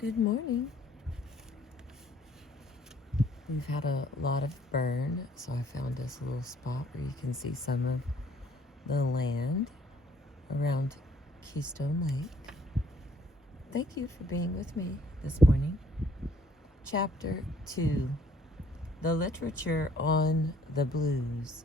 Good morning. We've had a lot of burn, so I found this little spot where you can see some of the land around Keystone Lake. Thank you for being with me this morning. Chapter 2, The Literature on the Blues.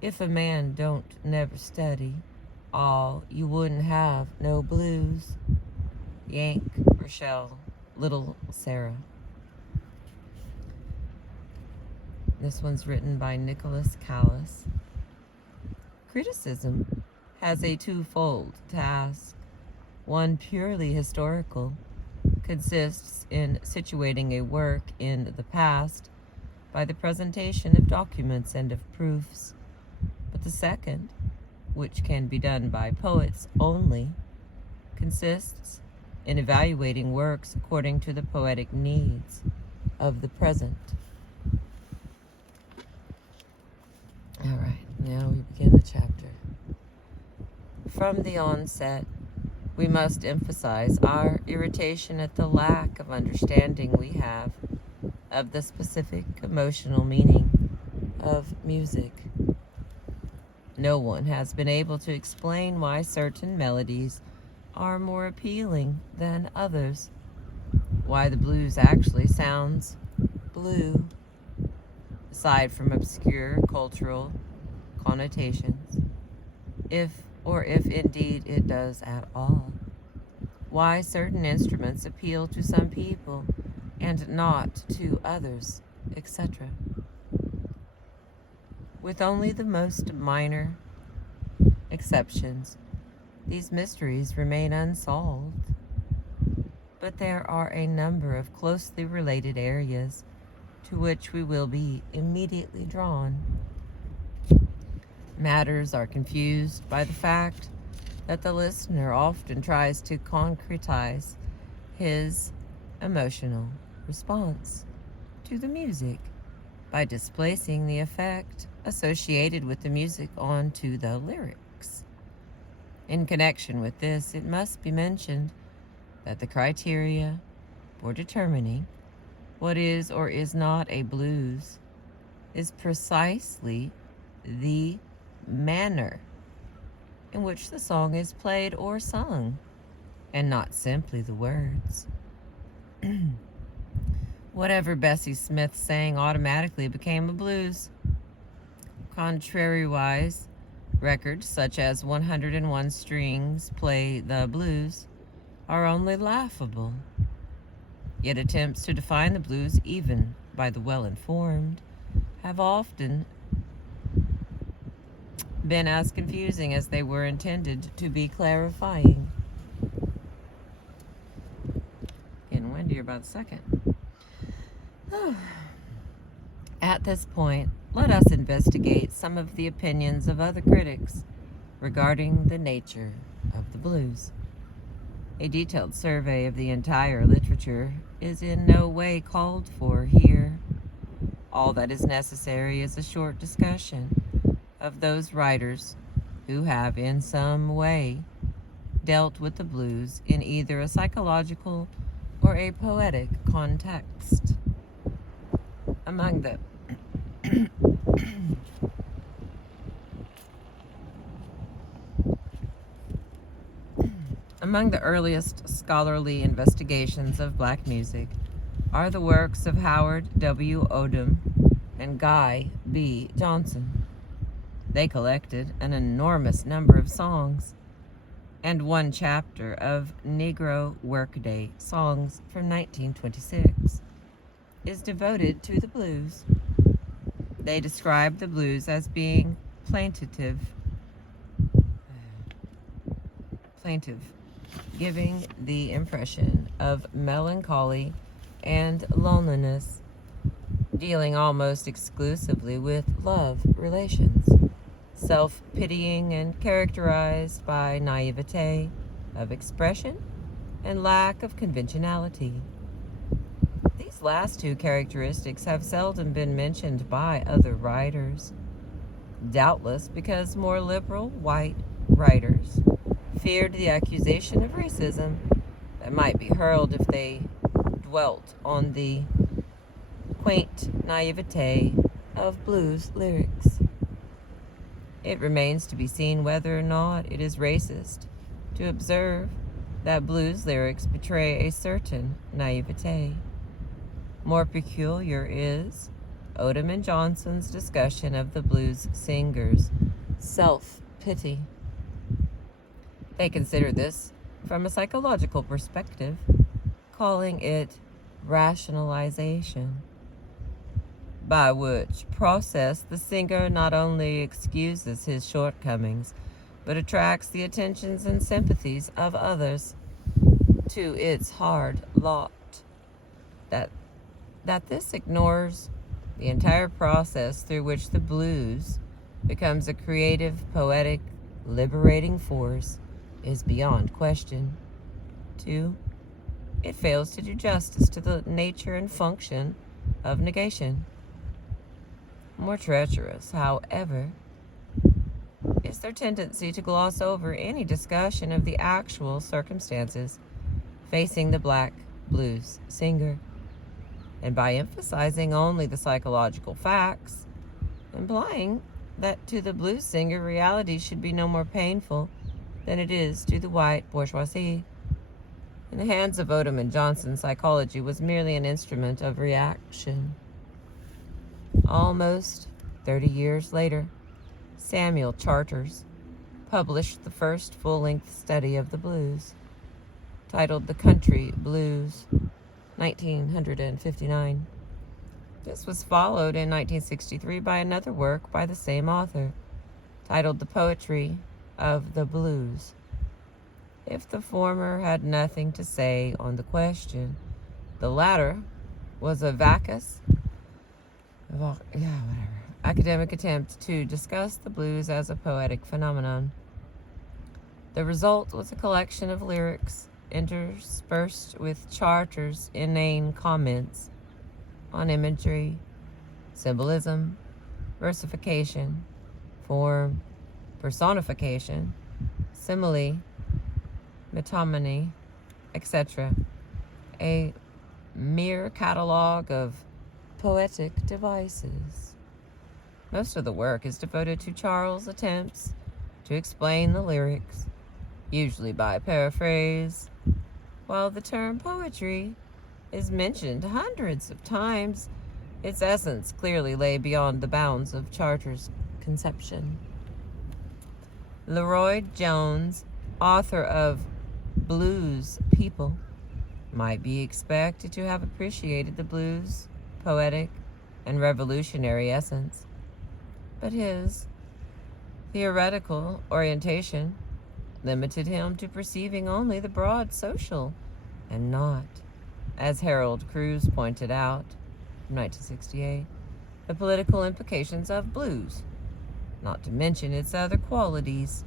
If a man don't never study, all you wouldn't have no blues. Yank, Rochelle, Little Sarah. This one's written by Nicholas Callis. Criticism has a twofold task. One purely historical consists in situating a work in the past by the presentation of documents and of proofs. But the second, which can be done by poets only, consists in evaluating works according to the poetic needs of the present. All right, now we begin the chapter. From the onset, we must emphasize our irritation at the lack of understanding we have of the specific emotional meaning of music. No one has been able to explain why certain melodies are more appealing than others, why the blues actually sounds blue, aside from obscure cultural connotations, if indeed it does at all, why certain instruments appeal to some people and not to others, etc. With only the most minor exceptions, these mysteries remain unsolved, but there are a number of closely related areas to which we will be immediately drawn. Matters are confused by the fact that the listener often tries to concretize his emotional response to the music by displacing the effect associated with the music onto the lyrics. In connection with this, it must be mentioned that the criteria for determining what is or is not a blues is precisely the manner in which the song is played or sung, and not simply the words. Whatever Bessie Smith sang automatically became a blues. Contrariwise, records such as 101 Strings Play the Blues are only laughable. Yet attempts to define the blues, even by the well-informed, have often been as confusing as they were intended to be clarifying. Getting windier by the second. At this point, let us investigate some of the opinions of other critics regarding the nature of the blues. A detailed survey of the entire literature is in no way called for here. All that is necessary is a short discussion of those writers who have in some way dealt with the blues in either a psychological or a poetic context. Among the earliest scholarly investigations of black music are the works of Howard W. Odum and Guy B. Johnson. They collected an enormous number of songs, and one chapter of Negro Workday Songs from 1926 is devoted to the blues. They describe the blues as being plaintive, giving the impression of melancholy and loneliness, dealing almost exclusively with love relations, self-pitying and characterized by naivete of expression and lack of conventionality. These last two characteristics have seldom been mentioned by other writers, doubtless because more liberal white writers feared the accusation of racism that might be hurled if they dwelt on the quaint naivete of blues lyrics. It remains to be seen whether or not it is racist to observe that blues lyrics betray a certain naivete. More peculiar is Odom and Johnson's discussion of the blues singers' self-pity. They consider this from a psychological perspective, calling it rationalization, by which process the singer not only excuses his shortcomings, but attracts the attentions and sympathies of others to its hard lot. That this ignores the entire process through which the blues becomes a creative, poetic, liberating force is beyond question. 2. It fails to do justice to the nature and function of negation. More treacherous, however, is their tendency to gloss over any discussion of the actual circumstances facing the black blues singer, and by emphasizing only the psychological facts, implying that to the blues singer reality should be no more painful than it is to the white bourgeoisie. In the hands of Odom and Johnson, psychology was merely an instrument of reaction. Almost 30 years later, Samuel Charters published the first full-length study of the blues, titled The Country Blues, 1959. This was followed in 1963 by another work by the same author, titled The Poetry of the Blues. If the former had nothing to say on the question, the latter was a vacuous, academic attempt to discuss the blues as a poetic phenomenon. The result was a collection of lyrics interspersed with Charters' inane comments on imagery, symbolism, versification, form, personification, simile, metonymy, etc. A mere catalogue of poetic devices. Most of the work is devoted to Charles' attempts to explain the lyrics, usually by paraphrase, while the term poetry is mentioned hundreds of times. Its essence clearly lay beyond the bounds of Charters' conception. Leroy Jones, author of Blues People, might be expected to have appreciated the blues' poetic and revolutionary essence, but his theoretical orientation limited him to perceiving only the broad social and not, as Harold Crews pointed out in 1968, the political implications of blues, not to mention its other qualities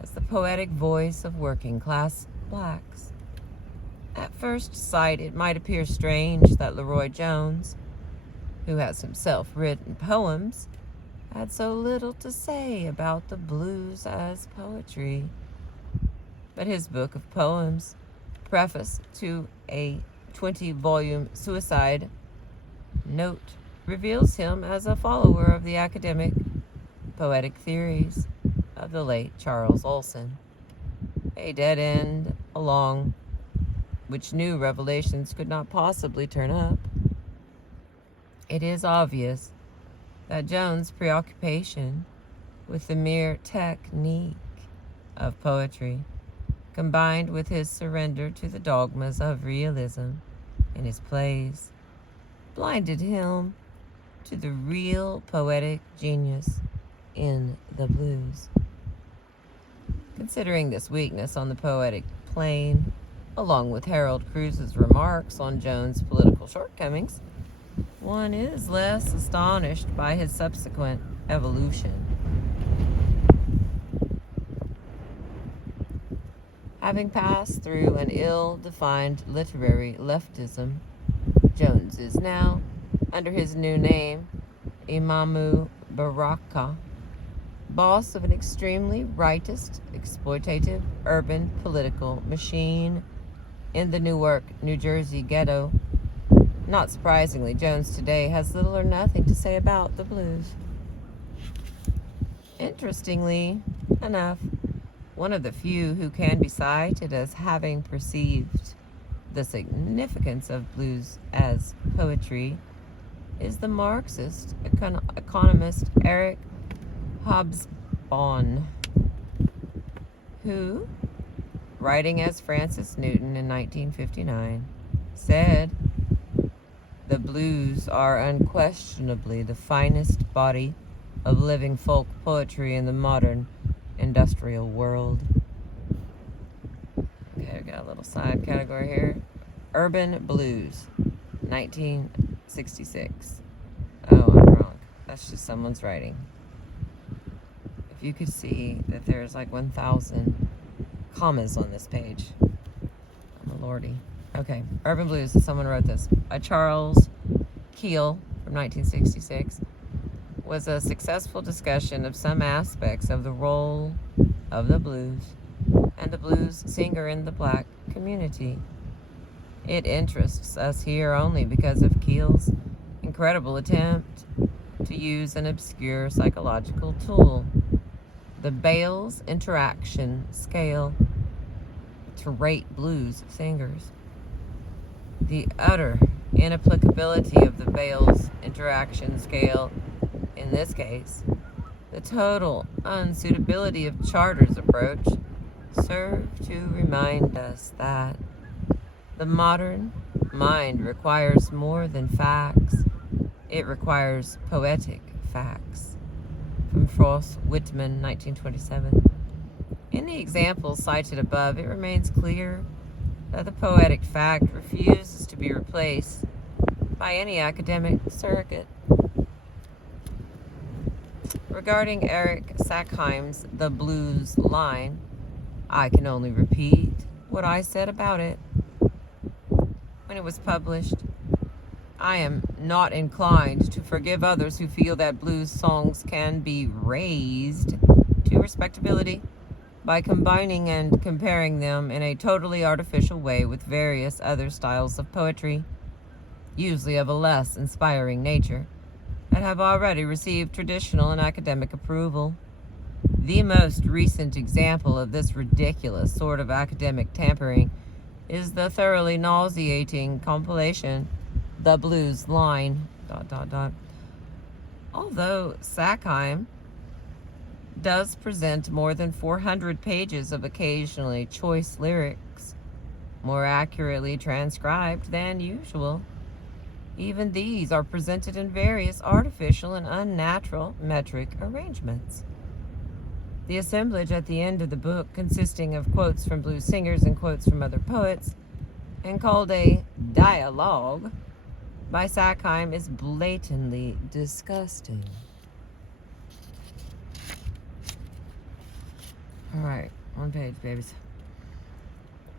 as the poetic voice of working-class blacks. At first sight, it might appear strange that Leroy Jones, who has himself written poems, had so little to say about the blues as poetry. But his book of poems, preface to a 20-volume suicide note, reveals him as a follower of the academic poetic theories of the late Charles Olson, a dead end along which new revelations could not possibly turn up. It is obvious that Jones' preoccupation with the mere technique of poetry, combined with his surrender to the dogmas of realism in his plays, blinded him to the real poetic genius in the blues. Considering this weakness on the poetic plane, along with Harold Crews's remarks on Jones' political shortcomings, one is less astonished by his subsequent evolution. Having passed through an ill-defined literary leftism, Jones is now, under his new name, Imamu Baraka, boss of an extremely rightist, exploitative, urban political machine in the Newark, New Jersey ghetto. Not surprisingly, Jones today has little or nothing to say about the blues. Interestingly enough, one of the few who can be cited as having perceived the significance of blues as poetry is the Marxist economist Eric Hobsbawm, who, writing as Francis Newton in 1959, said, "The blues are unquestionably the finest body of living folk poetry in the modern industrial world." Okay, we got a little side category here. Urban blues, 1966. Oh, I'm wrong. That's just someone's writing. If you could see that there's like 1,000 commas on this page. I'm a lordy. Okay, Urban Blues, someone wrote this. By Charles Keel from 1966. Was a successful discussion of some aspects of the role of the blues and the blues singer in the black community. It interests us here only because of Keel's incredible attempt to use an obscure psychological tool, the Bales interaction scale, to rate blues singers. The utter inapplicability of the Bales interaction scale in this case, the total unsuitability of Charter's approach, serve to remind us that the modern mind requires more than facts. It requires poetic facts. From Frost Whitman, 1927. In the examples cited above, it remains clear that the poetic fact refuses to be replaced by any academic surrogate. Regarding Eric Sackheim's The Blues line, I can only repeat what I said about it when it was published. I am not inclined to forgive others who feel that blues songs can be raised to respectability by combining and comparing them in a totally artificial way with various other styles of poetry, usually of a less inspiring nature, that have already received traditional and academic approval. The most recent example of this ridiculous sort of academic tampering is the thoroughly nauseating compilation, The Blues Line, ... Although Sackheim does present more than 400 pages of occasionally choice lyrics, more accurately transcribed than usual, even these are presented in various artificial and unnatural metric arrangements. The assemblage at the end of the book, consisting of quotes from blues singers and quotes from other poets, and called a dialogue by Sackheim, is blatantly disgusting. All right, one page, babies.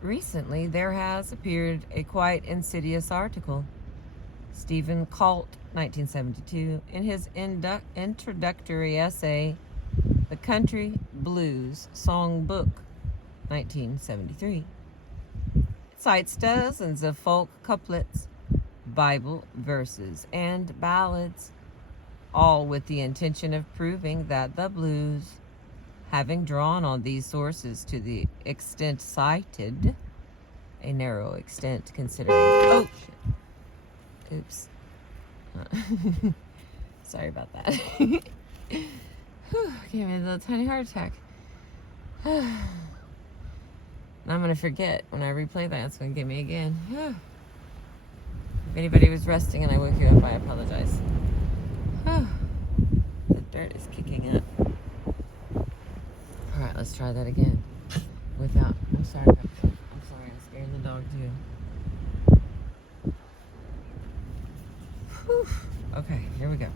Recently, there has appeared a quite insidious article. Stephen Colt, 1972, in his introductory essay, The Country Blues Song Book, 1973. It cites dozens of folk couplets, Bible verses, and ballads, all with the intention of proving that the blues, having drawn on these sources to the extent cited, a narrow extent considering... Oh, shit. Oops. Sorry about that. Gave me a little tiny heart attack. I'm going to forget when I replay that. It's going to get me again. If anybody was resting and I woke you up, I apologize. The dirt is kicking up. Alright, let's try that again. Without... I'm sorry, I'm scaring the dog too. Whew. Okay, here we go.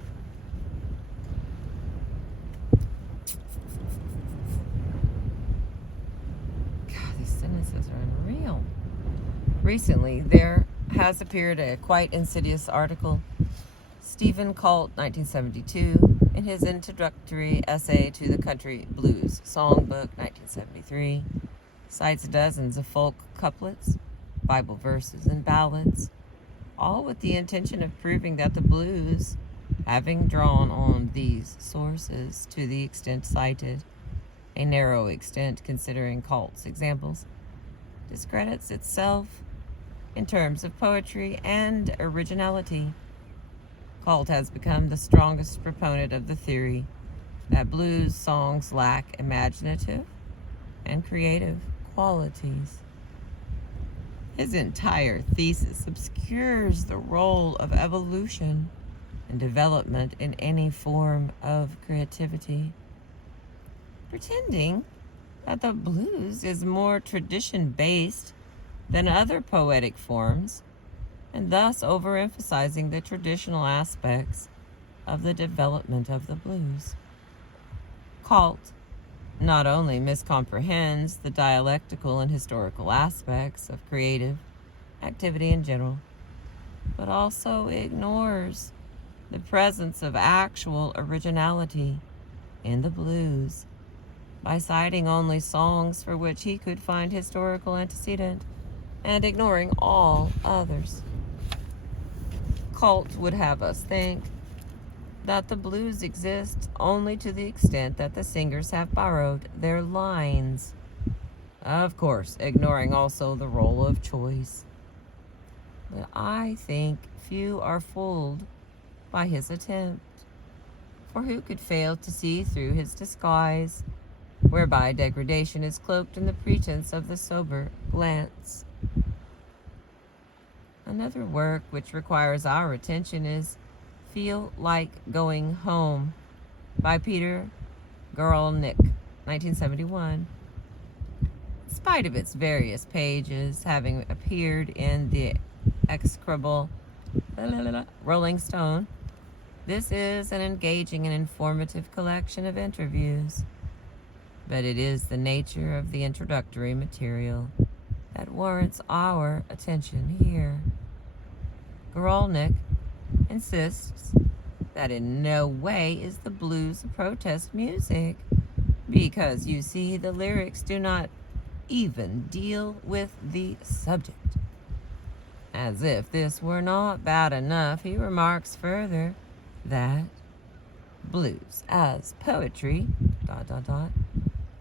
God, these sentences are unreal. Recently, there has appeared a quite insidious article. Stephen Colt, 1972, in his introductory essay to the Country Blues Songbook, 1973, cites dozens of folk couplets, Bible verses, and ballads, all with the intention of proving that the blues, having drawn on these sources to the extent cited, a narrow extent considering Cult's examples, discredits itself in terms of poetry and originality. Cult has become the strongest proponent of the theory that blues songs lack imaginative and creative qualities. His entire thesis obscures the role of evolution and development in any form of creativity, pretending that the blues is more tradition-based than other poetic forms, and thus overemphasizing the traditional aspects of the development of the blues. Cult not only miscomprehends the dialectical and historical aspects of creative activity in general, but also ignores the presence of actual originality in the blues by citing only songs for which he could find historical antecedent and ignoring all others. Cult would have us think that the blues exist only to the extent that the singers have borrowed their lines, of course, ignoring also the role of choice. But I think few are fooled by his attempt, for who could fail to see through his disguise, whereby degradation is cloaked in the pretense of the sober glance? Another work which requires our attention is Feel Like Going Home by Peter Guralnick, 1971. In spite of its various pages having appeared in the execrable Rolling Stone, this is an engaging and informative collection of interviews, but it is the nature of the introductory material that warrants our attention here. Guralnick insists that in no way is the blues protest music, because you see, the lyrics do not even deal with the subject. As if this were not bad enough, he remarks further that blues as poetry,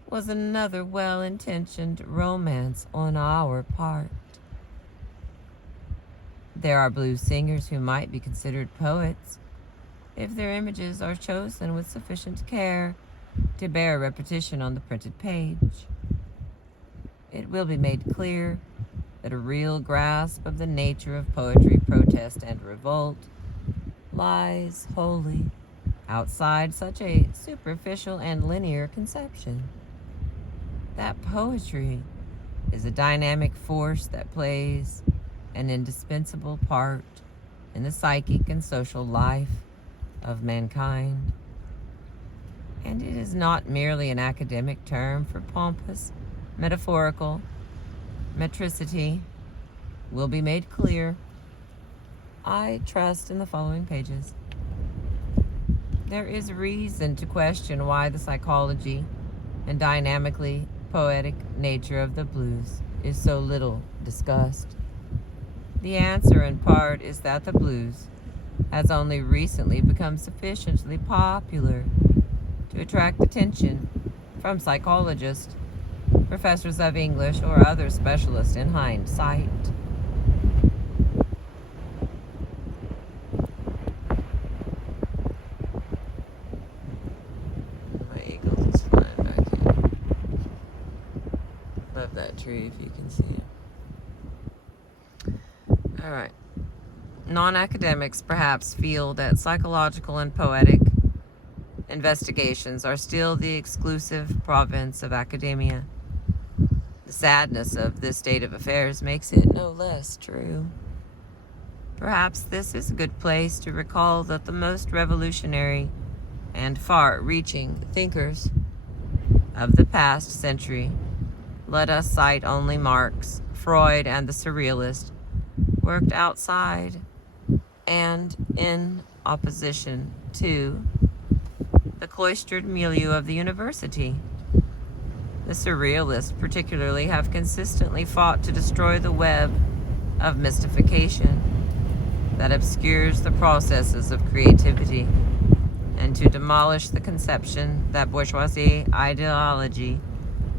was another well-intentioned romance on our part. There are blues singers who might be considered poets if their images are chosen with sufficient care to bear repetition on the printed page. It will be made clear that a real grasp of the nature of poetry, protest, and revolt lies wholly outside such a superficial and linear conception. That poetry is a dynamic force that plays an indispensable part in the psychic and social life of mankind. And it is not merely an academic term for pompous, metaphorical metricity will be made clear, I trust, in the following pages. There is reason to question why the psychology and dynamically poetic nature of the blues is so little discussed. The answer, in part, is that the blues has only recently become sufficiently popular to attract attention from psychologists, professors of English, or other specialists in hindsight. My eagle is flying back here. Above that tree, if you can see it. All right. Non-academics perhaps feel that psychological and poetic investigations are still the exclusive province of academia. The sadness of this state of affairs makes it no less true. Perhaps this is a good place to recall that the most revolutionary and far-reaching thinkers of the past century, let us cite only Marx, Freud, and the Surrealists, worked outside and in opposition to the cloistered milieu of the university. The Surrealists particularly have consistently fought to destroy the web of mystification that obscures the processes of creativity, and to demolish the conception that bourgeoisie ideology,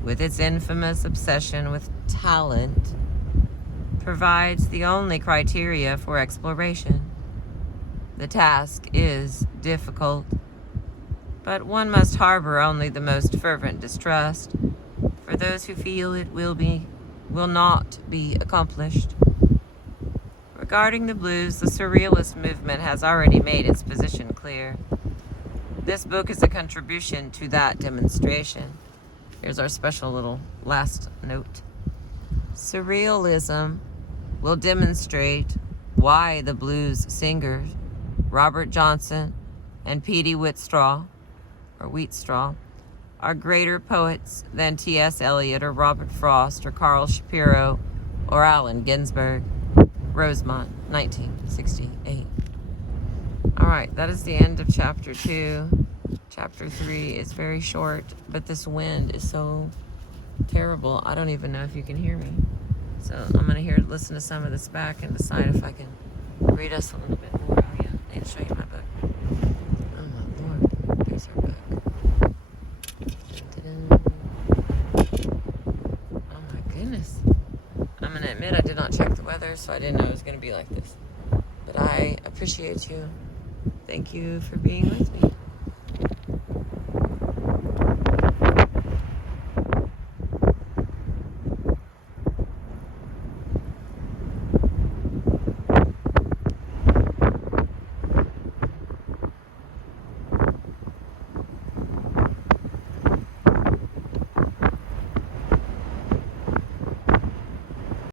with its infamous obsession with talent, provides the only criteria for exploration. The task is difficult, but one must harbor only the most fervent distrust for those who feel it will not be accomplished. Regarding the blues, the surrealist movement has already made its position clear. This book is a contribution to that demonstration. Here's our special little last note. Surrealism will demonstrate why the blues singers Robert Johnson and Petey Wheatstraw are greater poets than T.S. Eliot or Robert Frost or Carl Shapiro or Allen Ginsberg. Rosemont, 1968. All right, that is the end of chapter 2. Chapter 3 is very short, but this wind is so terrible. I don't even know if you can hear me. So I'm going to listen to some of this back and decide if I can read us a little bit more. Oh yeah, I need to show you my book. Oh my Lord, there's our book. Oh my goodness. I'm going to admit I did not check the weather, so I didn't know it was going to be like this. But I appreciate you. Thank you for being with me.